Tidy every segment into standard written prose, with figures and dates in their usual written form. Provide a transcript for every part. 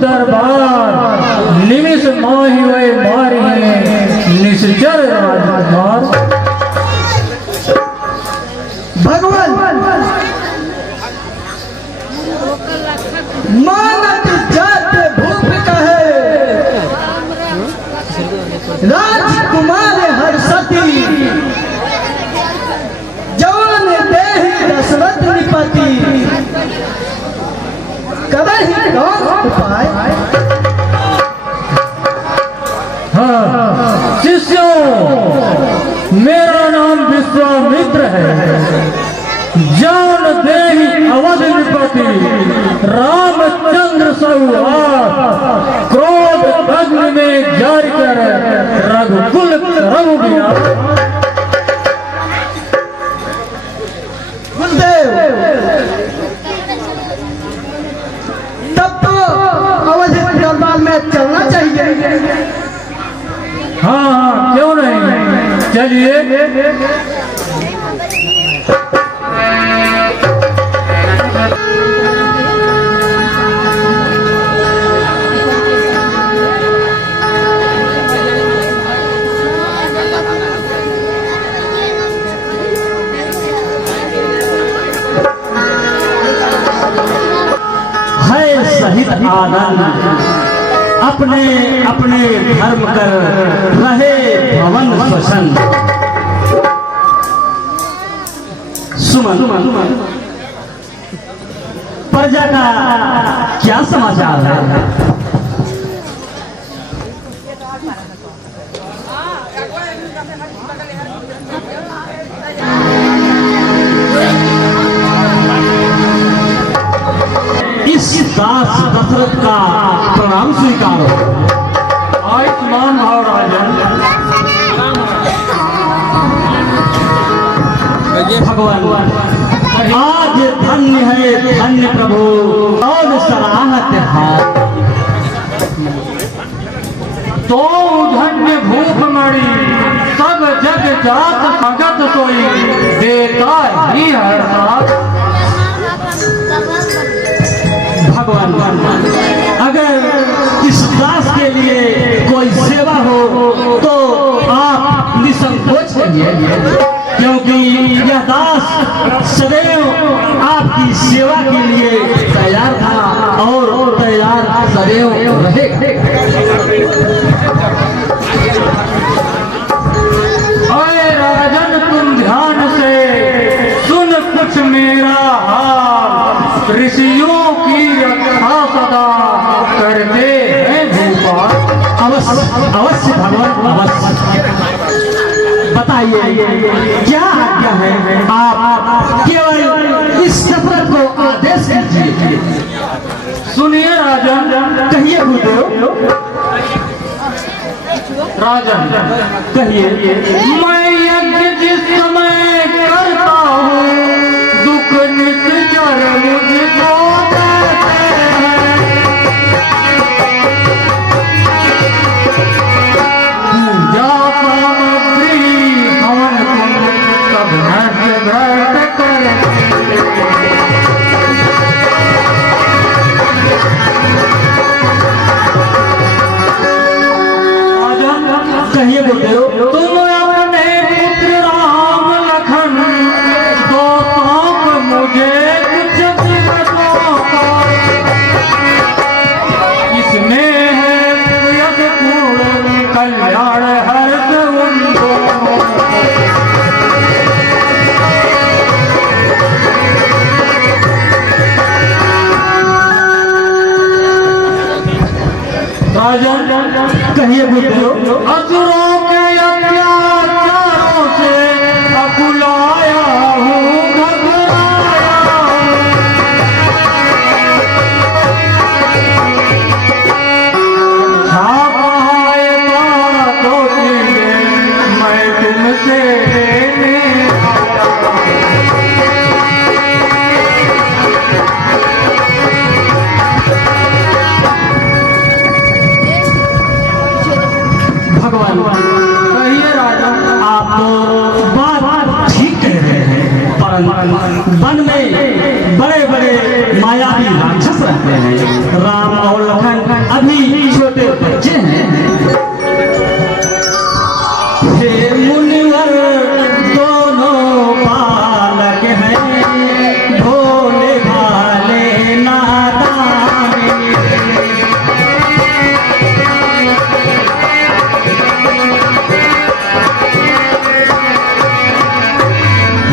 दरबार निमिष माही वे मारी निश्चर राजकुमार। भगवान मानत जात भूप कहे राजकुमार हर्षति जवान देहि दशरथ निपति कदहि कौन उपाय। हाँ शिष्यों, मेरा नाम विश्वामित्र है। जान देहि अवध विपति रामचंद्र सहुआर क्रोध अग्नि में जारी कर रघुकुल करऊ गया। तब तो अवध दरबार में चलना चाहिए। हाँ क्यों नहीं, चलिए। सहित आनंद अपने अपने धर्म कर रहे भवन स्वसन। सुमन, प्रजा का क्या समाचार है? दास दशरथ का प्रणाम स्वीकारो। आयुष्मान भाव राजन। भगवान आज धन्य है धन्य प्रभु और सराहत है। तो धन्य भूपमणि सब जग जात भगत सोई देता ही हर। भगवान अगर इस दास के लिए कोई सेवा हो तो आप निसंकोच करिए, क्योंकि यह दास सदैव आपकी सेवा के लिए तैयार था और तैयार सदैव रहे। अरे राजन, तुम ध्यान से सुन कुछ मेरा हाल। ऋषियों की रक्षा सदा करते हैं भूपाल। अवश्य भगवान अवश्य। बताइए क्या आज्ञा है? आप केवल इस दशरथ को आदेश दीजिए। सुनिए राजन। कहिए गुरुदेव। राजन कहिए। मैं यज्ञ जिस समय करता हूँ दुख निश्चर मुझको पूजा सामग्री हवन कुंड सब नष्ट भ्रष्ट कर। कहिए गुरुदेव। तुम अपने पुत्र राम लखन दो सौंप मुझे कुछ दिवसों का। इसमें है यश पूर्ण कल्याण हर्ष उन दोनों। राजन कहिए गुरुदेव। असुरों के अत्याचारों से अकुलाया हूँ, घबराया हूँ। छापाए बातों की मैं तुमसे लेने आया। भगवान कहिए राजा। आप तो बात ठीक कह रहे हैं, परंतु वन में बड़े बड़े मायावी राक्षस रहते हैं। राम और लखन हे मुनिवर दोनों बालक हैं भोले भाले नादान।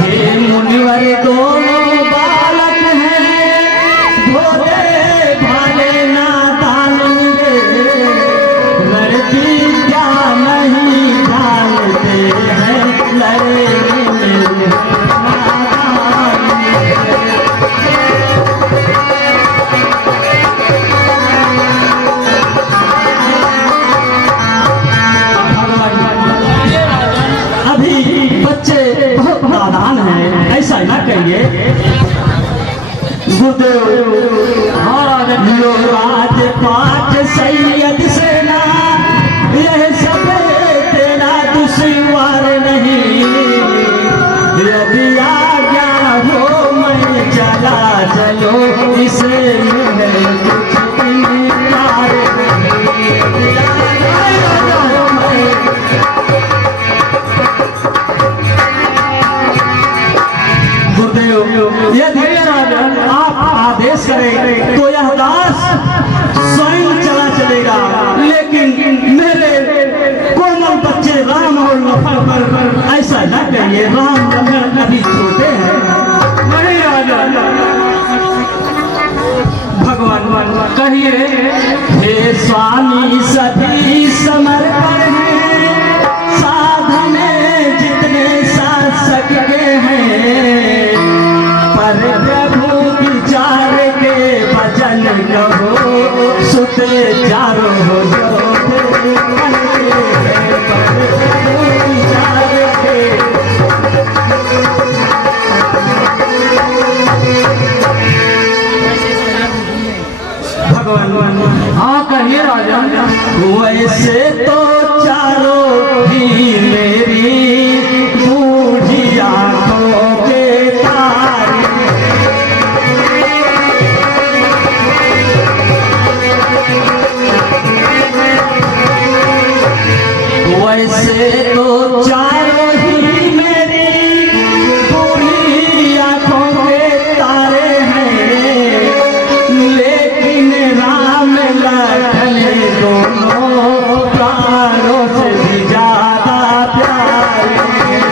हे मुनिवर दोनों बालक हैं भोले भाले नादान। लड़की क्या नहीं जानते हैं लड़े अभी बच्चे बहुत नादान हैं, ऐसा ना कहिए। गुरुदेव राज पाठ सैयद सेना यह सब तेरा दुश्वार नहीं। यदि आज्ञा हो मैं चला चलो इसे मैं कुछ इनकार नहीं। यदि आज्ञा हो मैं गुरुदेव यदि आप आदेश करें तो यह दास स्वयं चला चलेगा, लेकिन मेरे कोमल बच्चे राम और लखन पर ऐसा न कहिए। राम लखन अभी छोटे हैं। नहीं राजा, भगवान कहिए। हे स्वामी सभी समर्पण हैं, साधने जितने शासक हैं, पर प्रभु विचार के भजन कहो सुते चारो हो जो मन के हैं। पर प्रभु विचार के भगवान। हाँ कहिए राजा। वैसे तो चारों ही मेरी बूढ़ी आंखों के तारे, वैसे तो चारों ही मेरी बूढ़ी आंखों के तारे हैं, लेकिन राम लखन दोनों प्राणों से भी ज्यादा प्यारे हैं।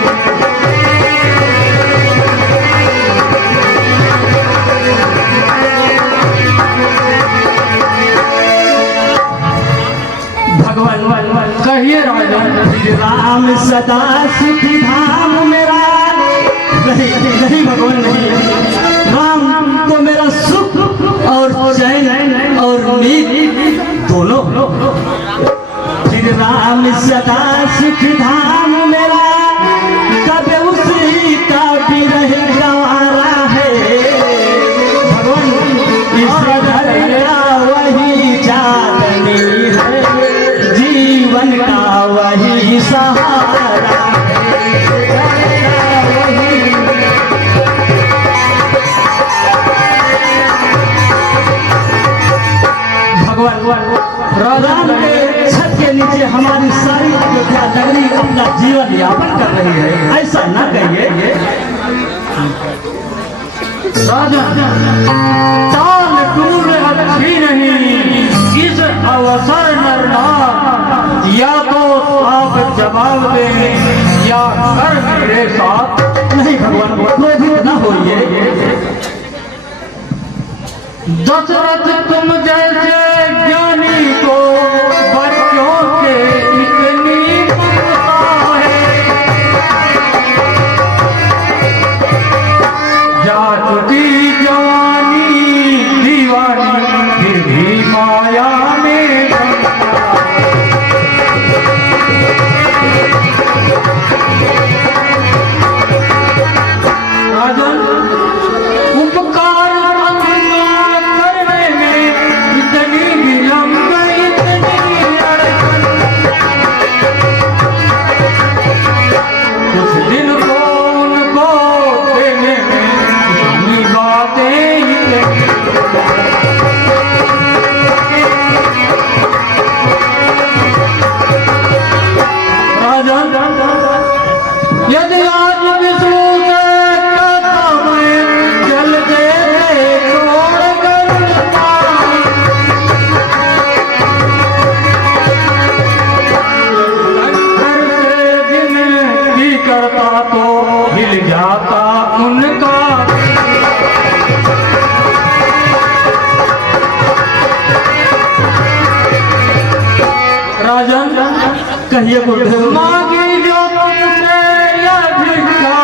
भगवान कहिए राजा। श्री राम सदा सुखी धाम मेरा नहीं भगवान नहीं। राम तो मेरा सुख और चैन और नींद दोनों। श्री राम सदा सुख धाम मेरा, कब उसी का भी रह गंवारा है। भगवान इस घर का वही चांदनी है, जीवन का वही सहारा भगवान। राम के छत के नीचे हमारी सारी अयोध्या नगरी अपना जीवन यापन कर रही है, ऐसा ना कहिए। राजा चाल टूर अच्छी नहीं, इस अवसर नरनाथ या तो आप जवाब दें या कर मेरे साथ। नहीं भगवान क्रोधित न होइए। दशरथ तुम जैसे ज्ञानी को बच्चों के इतनी ममता है। जा चुकी जवानी दीवानी फिर भी माया में राजन उपकार करने में इतनी विलंब इतनी अड़चन। कुछ दिन को उनको देने में इतनी बातें ही राजन यदि आज विष्णु से कहता मैं जल दे छोड़ कर दिन की करता तो हिल जाता उनका राजन कहिए गुरुदेव। मांगी जो तुमसे यह भिक्षा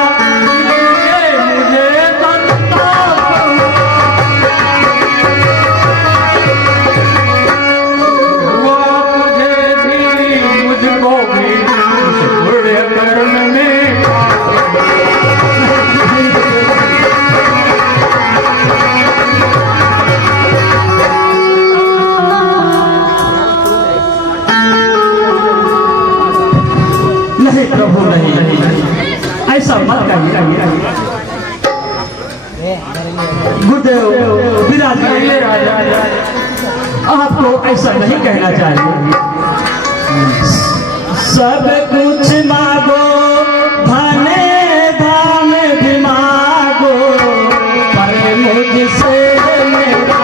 ये मुझे दत्ता हुआ मुझे भी मुझको भी उस पुण्य कर्म में नहीं प्रभु नहीं, ऐसा मत कहिए गुरुदेव। विराज आपको ऐसा नहीं कहना चाहिए। सब कुछ मांगो धने धाम भी मांगो पर मुझसे मेरा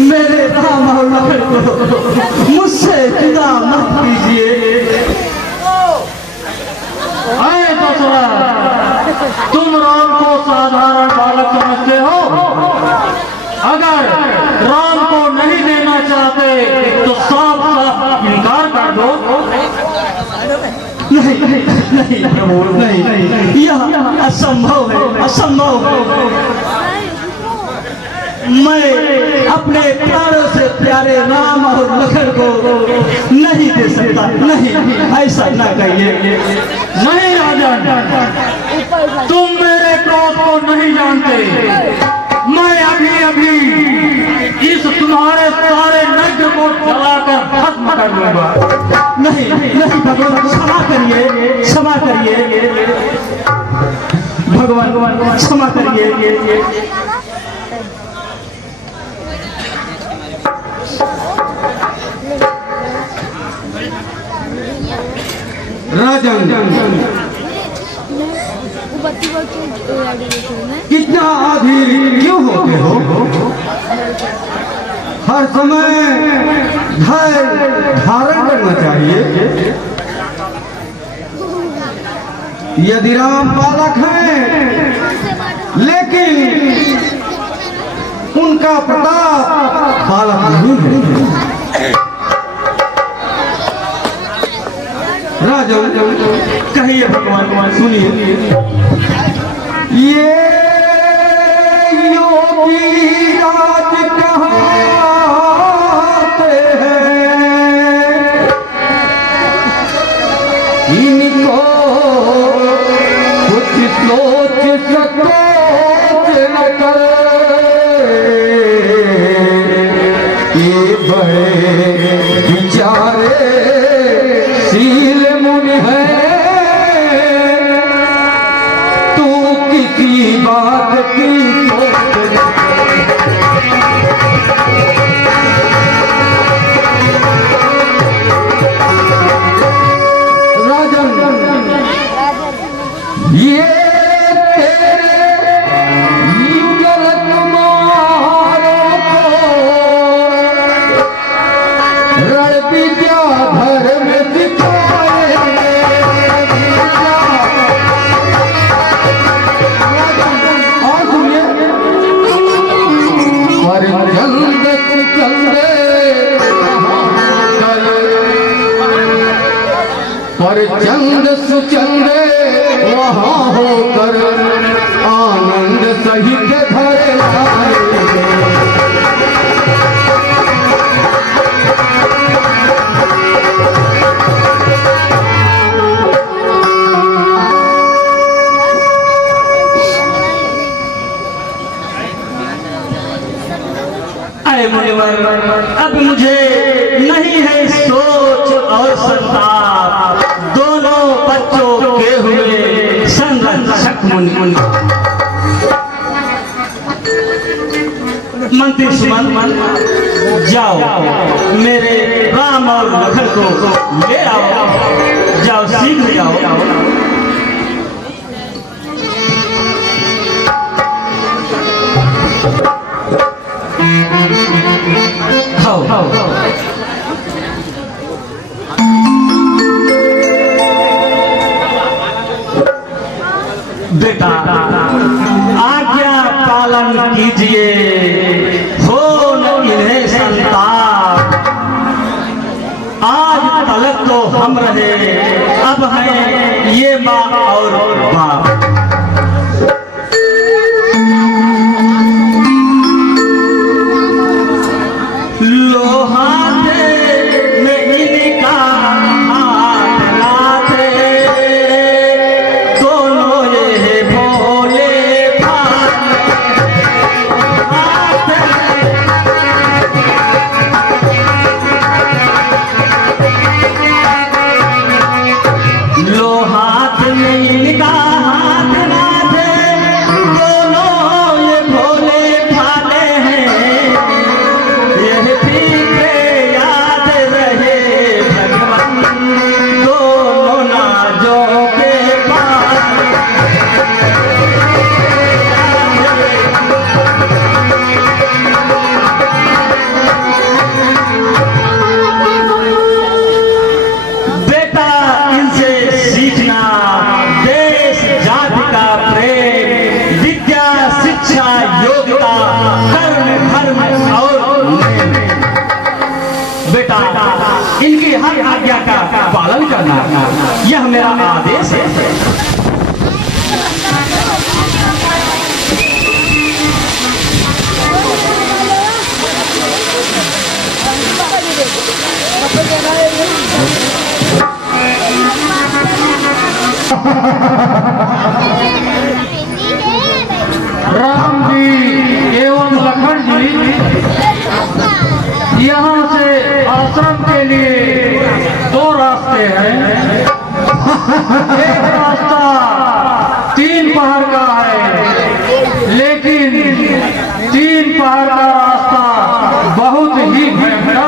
मेरे राम और लखन को मुझसे जुदा मत कीजिए। अरे दशरथ, तुम राम को साधारण बालक समझते हो? अगर राम को नहीं देना चाहते तो साफ साफ इनकार कर दो। नहीं नहीं प्रभु नहीं, यह असंभव है, असंभव है। मैं अपने प्राणों से प्यारे राम और लखन को नहीं दे सकता। नहीं, ऐसा ना कहिए। नहीं राजन, तुम मेरे क्रोध को नहीं जानते। मैं अभी अभी इस तुम्हारे सारे नग्न को जलाकर खत्म कर दूंगा। नहीं नहीं भगवान, क्षमा करिए, क्षमा करिए भगवान, क्षमा करिए। राजन, कितना आधीर क्यों होते हो? हर समय धैर्य धारण करना चाहिए। यदि राम बालक हैं, लेकिन उनका प्रताप बालक नहीं है। राजन, कहिए भगवान, सुनिए। ये योगी राज कहाते हैं, इनको कुछ सोच सकोच न करे, ये बड़े बिचारे शील मुनि है, तू किसी बात की सोच न राजन, ये तेरे युगल कुमारों को रण विद्याधर में सिखाएंगे। और सुनिए, पर जल्द चंदे पर चंद सुचंदे वहाँ होकर आनंद सहित धरे लाएंगे। अरे मुनिवर, अब मुझे नहीं है सोच और संताप, दोनों बच्चों के हुए संरक्षक मुनि। मंत्री सुमन, जाओ मेरे राम और लखन को ले आओ, जाओ शीघ्र जाओ। बेटा, आज्ञा पालन कीजिए, हो न इन्हें संताप। आज तलक तो हम रहे, अब हैं ये माँ और बाप। इनकी हर आज्ञा का पालन करना, यह मेरा आदेश है। राम जी एवं लखन जी यहाँ से आश्रम के लिए दो रास्ते हैं। एक रास्ता 3 पहर का है, लेकिन 3 पहर का रास्ता बहुत ही भयंकर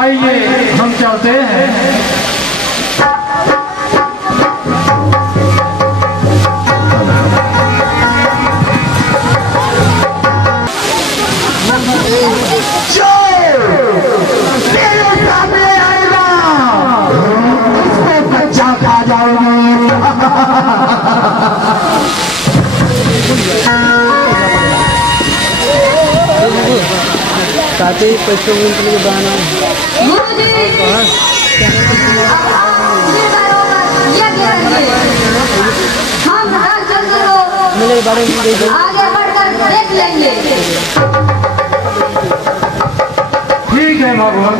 आइए हम चलते हैं। जो मेरे सामने आएगा उसको बच्चा खा जाओगे। ताते पैसों के बहाना मेरे बारे में आगे बढ़कर देख लेंगे। ठीक है भगवान।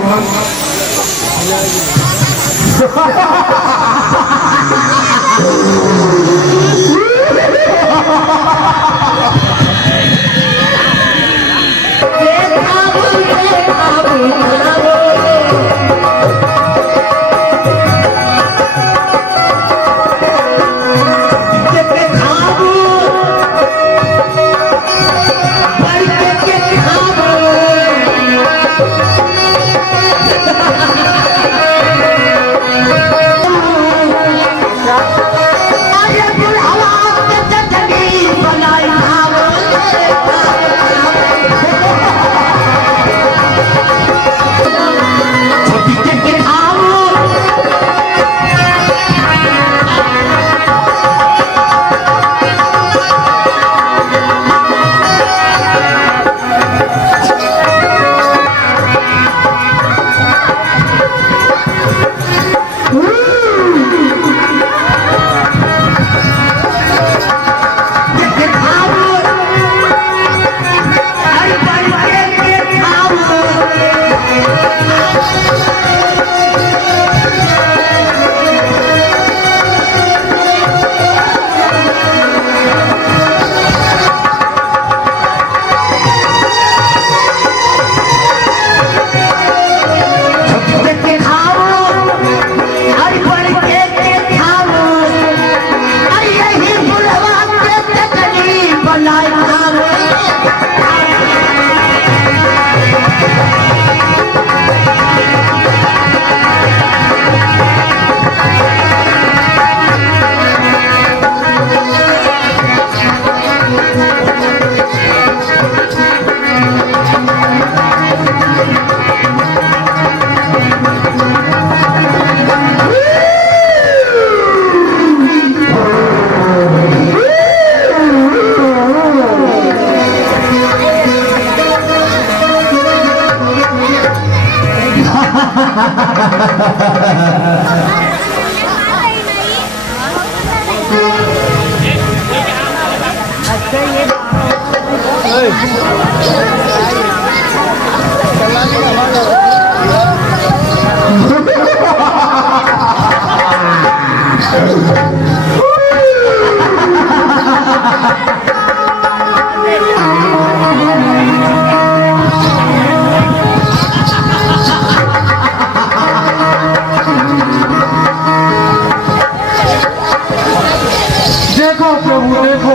देखो प्रभु देखो,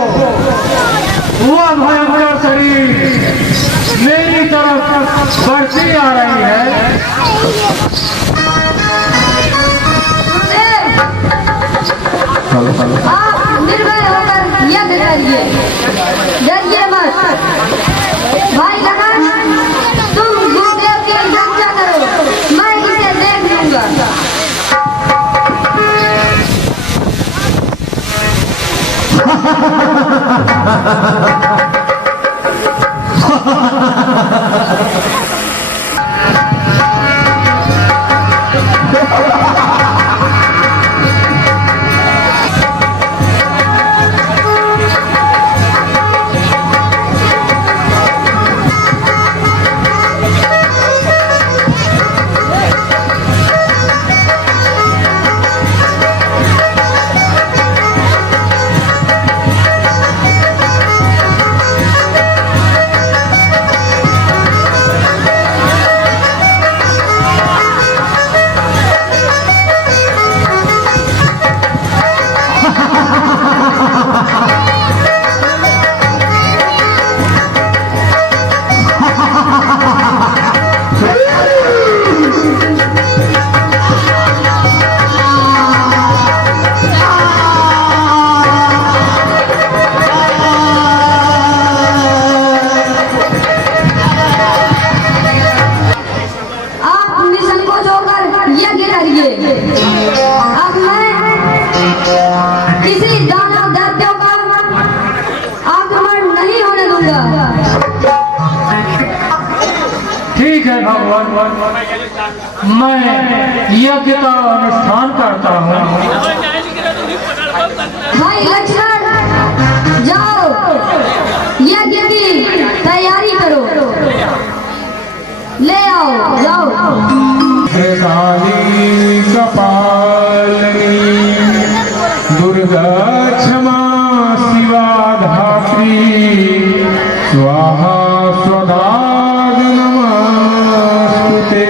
वह भयंकर शरीर मेरी तरफ बढ़ती आ रही है। आप निर्भय होकर यज्ञ करिए, डरिए मत। भाई लखन, तुम गुरुदेव की रक्षा करो, मैं इसे देख लूंगा। लीजिए। अब मैं किसी दानव दैत्यों का आक्रमण नहीं होने दूंगा। ठीक है भगवान, मैं यज्ञ का अनुष्ठान करता हूँ। भाई लक्ष्मण, जाओ यज्ञ की तैयारी करो, ले आओ, जाओ। काली कपालिनी दुर्गा क्षमा शिवा धात्री स्वाहा स्वधा नमस्ते।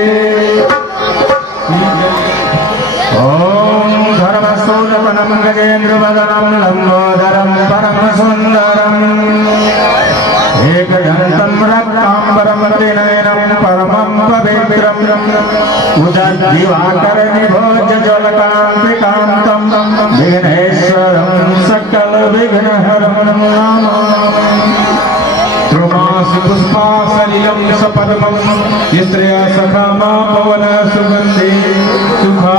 ओम धर्मसूलवनं गजेन्द्रवदनं लंबोदरं परम सुंदरम एकदंतं रक्तांबरं त्रिनयनं परमं पवित्रं उदद्दिवाकरनिभोजजलकान्तिकान्तं विघ्नेश्वरं सकलविघ्नहरं नमामि। त्रुमासि पुष्पासलिलं सपद्मं स्त्रिया सखा मा पवन सुगन्धि सुखा